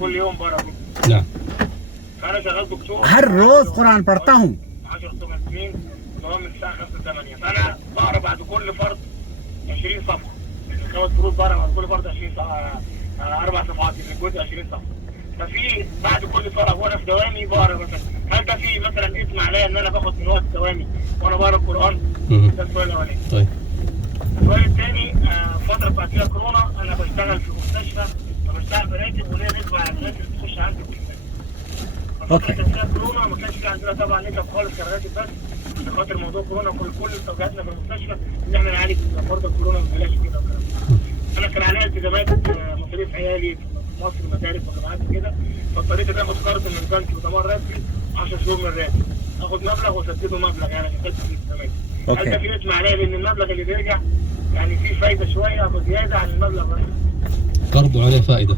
كل يوم بقرا. نعم. فانا شغال دكتور، हर रोज कुरान पढ़ता हूँ. 10 سنين دوام من الساعه 5 ل 8. فانا بقرا بعد كل فرض 20 صفحه. 5 فروض بقرا بعد كل فرض 20 صفحه، 4 صفحات من الجزء 20 صفحه. ففي بعد كل صلاه وانا في دوامي بقرا مثلا. هل ده في مثلا اسم عليا ان انا باخد من وقت دوامي وانا بقرا القران؟ ده السؤال الاولاني. طيب. السؤال الثاني، فتره بقى فيها كورونا انا بشتغل في مستشفى، فبشتغل براتب وليا نسبه على الناس اللي بتخش عندي. اوكي. كان فيها كورونا ما كانش في عندنا طبعا نسب خالص كراتب، بس عشان خاطر موضوع كورونا كل توجيهاتنا في المستشفى ان احنا نعالج مرضى الكورونا ببلاش كده وكده. انا كان عليا التزامات مصاريف عيالي في مصر، مدارس وجامعات وكده، فاضطريت ان اخد قرض من البنك وضمان راتبي 10 شهور من راتبي، اخد مبلغ واسدده مبلغ يعني عشان في الالتزامات. هل ده في اسم عليا لان المبلغ اللي بيرجع يعني فيه فايده شويه او زياده عن المبلغ ده؟ قرض وعليه فائده.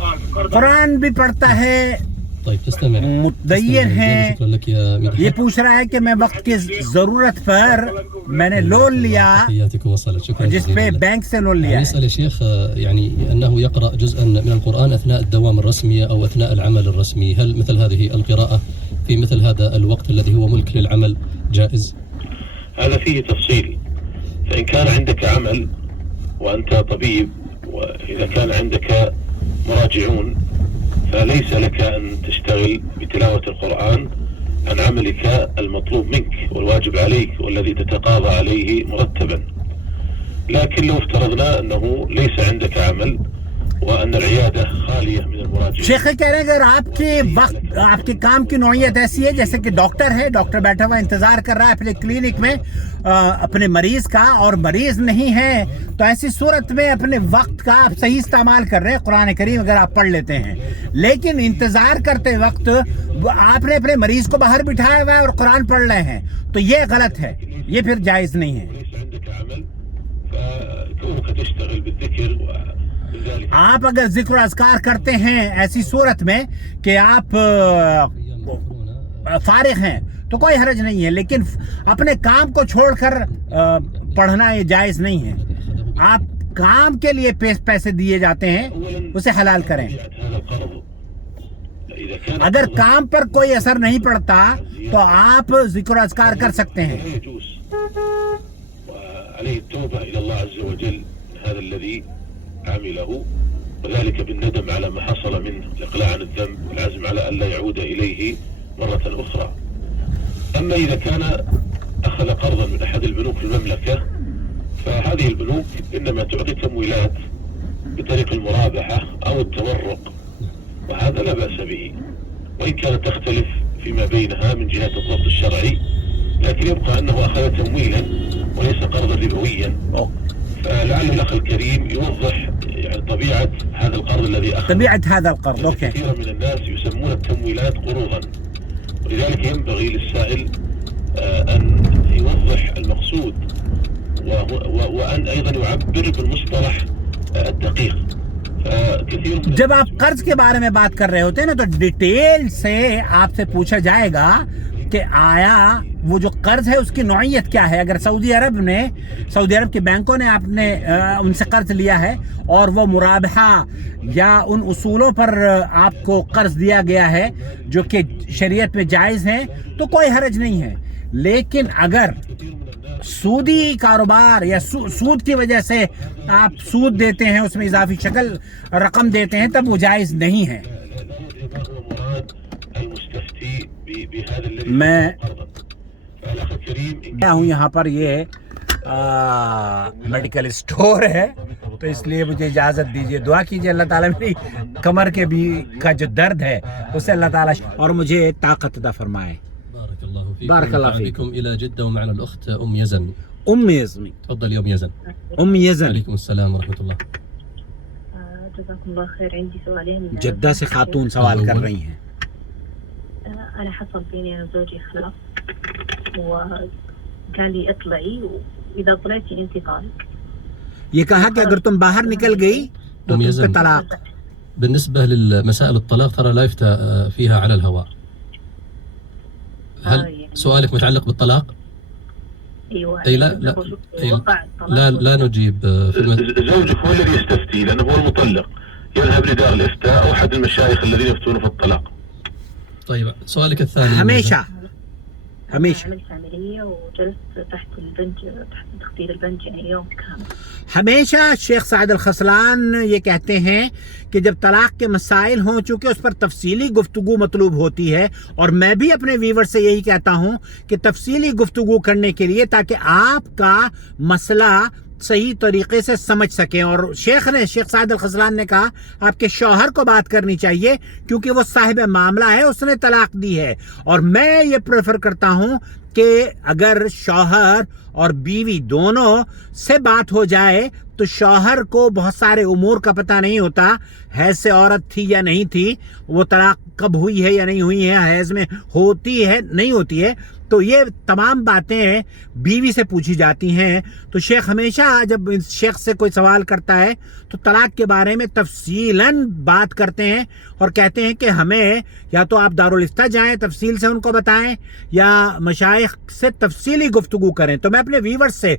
القرض. कुरान भी पढ़ता है, طيب تستمع. मुतदय्यन है. شكرا لك يا مدحت. ये पूछ रहा है कि मैं वक्त की जरूरत पर मैंने लोन लिया تحياتك وصلت. شكرا जिस पे جزيلا. बैंक से लोन लिया يعني है. يسأل يا شيخ يعني أنه يقرأ جزءا من القرآن أثناء الدوام الرسمي أو أثناء العمل الرسمي، هل مثل هذه القراءة في مثل هذا الوقت الذي هو ملك للعمل جائز؟ هذا فيه تفصيل. فإن كان عندك عمل وأنت طبيب، وإذا كان عندك مراجعون، فليس لك أن تشتغل بتلاوة القرآن عن عملك المطلوب منك والواجب عليك والذي تتقاضى عليه مرتبا. لكن لو افترضنا أنه ليس عندك عمل وأن العيادة خالية من المراجعين. शेख कह रहे हैं अगर आपके वक्त आपके काम की नौयत ऐसी है जैसे कि डॉक्टर है, डॉक्टर बैठा हुआ इंतजार कर रहा है अपने क्लिनिक में अपने मरीज का, और मरीज नहीं है, तो ऐसी सूरत में अपने वक्त का आप सही इस्तेमाल कर रहे हैं, कुरान करीम अगर आप पढ़ लेते हैं, लेकिन इंतजार करते वक्त आपने अपने मरीज को बाहर बिठाया हुआ है और कुरान पढ़ रहे हैं, तो ये गलत है, ये फिर जायज नहीं है. आप अगर जिक्र अज़कार करते हैं ऐसी सूरत में कि आप फारिग हैं तो कोई हर्ज नहीं है, लेकिन अपने काम को छोड़कर पढ़ना ये जायज़ नहीं है. आप काम के लिए पैसे दिए जाते हैं उसे हलाल करें. अगर काम पर कोई असर नहीं पड़ता तो आप जिक्र अज़कार कर सकते हैं. عمله وذلك بالندم على ما حصل منه، الإقلاع عن الذنب والعزم على أن لا يعود إليه مرة أخرى. أما إذا كان أخذ قرضا من أحد البنوك في المملكة، فهذه البنوك إنما تعطي تمويلات بطريق المرابحة أو التورق، وهذا لا بأس به، وإن كانت تختلف فيما بينها من جهة الضبط الشرعي، لكن يبقى أنه أخذ تمويلا وليس قرضا ربويا. فلعل الأخ الكريم يوضح يعني طبيعة هذا القرض الذي أخذ. طبيعة هذا القرض. أوكي. كثيرا من الناس يسمون التمويلات قروضا، ولذلك ينبغي للسائل أن يوضح المقصود وأن أيضا يعبر بالمصطلح الدقيق. فكثير من जब आप कर्ज के बारे में बात कर रहे होते हैं ना, तो डिटेल से आपसे पूछा जाएगा कि आया वो जो कर्ज है उसकी नौइयत क्या है. अगर सऊदी अरब के बैंकों ने आपने उनसे कर्ज लिया है और वो मुराबहा या उन उसूलों पर आपको कर्ज दिया गया है जो कि शरीयत में जायज़ है, तो कोई हर्ज नहीं है. लेकिन अगर सूदी कारोबार या सूद की वजह से आप सूद देते हैं, उसमें इजाफी शक्ल रकम देते हैं, तब वो जायज़ नहीं है. मैं हूँ यहाँ पर, ये मेडिकल स्टोर है, तो इसलिए मुझे इजाज़त दीजिए. दुआ कीजिए अल्लाह ताला मेरी कमर के भी का जो दर्द है उसे अल्लाह ताला और मुझे ताकत अता फरमाए. بارك الله فيكم. إلى جدة ومعنا الأخت أم يزن. أم يزن. تفضل يا أم يزن. أم يزن. عليكم السلام ورحمة الله. جزاكم الله خير. عندي سؤالين. جدة से खातून सवाल कर रही हैं. أنا حصل بيني أنا وزوجي خلاف، وقال لي اطلعي وإذا طلعتي أنت طالق. ये कहा कि अगर तुम बाहर निकल गई तो तुम पे तलाक. بالنسبة للمسائل الطلاق ترى لا يفتى فيها على الهواء. هل سؤالك متعلق بالطلاق؟ ايوه. اي لا نجيب في زوجك هو الذي يستفتي لانه هو المطلق. يذهب لدار الإفتاء أو أحد المشايخ الذين يفتون في الطلاق. طيب سؤالك الثاني. हमेशा عملت عملية وجلست تحت البنج، تحت تخدير البنج يعني يوم كامل. हमेशा शेख साद अल खसलान ये कहते हैं कि जब तलाक के मसाइल हो चुके उस पर तफसीली गुफ्तगू मतलूब होती है, और मैं भी अपने व्यूवर से यही कहता हूं कि तफसीली गुफ्तगू करने के लिए ताकि आपका मसला सही तरीके से समझ सकें। और शेख साद अल खसलान ने कहा आपके शौहर को बात करनी चाहिए क्योंकि वो साहिब मामला है, उसने तलाक दी है। और मैं ये प्रेफर करता हूं कि अगर शौहर और बीवी दोनों से बात हो जाए तो शौहर को बहुत सारे उमूर का पता नहीं होता, हैज से औरत थी या नहीं थी, वो तलाक कब हुई है या नहीं हुई है, हैज में होती है नहीं होती है, तो ये तमाम बातें बीवी से पूछी जाती हैं। तो शेख हमेशा जब शेख से कोई सवाल करता है तो तलाक के बारे में तफसीलन बात करते हैं और कहते हैं कि हमें या तो आप दारुल इफ्ता जाएं, तफसील से उनको बताएं, या मशाइख से तफसीली गुफ्तगू करें। तो मैं अपने व्यूवर्स से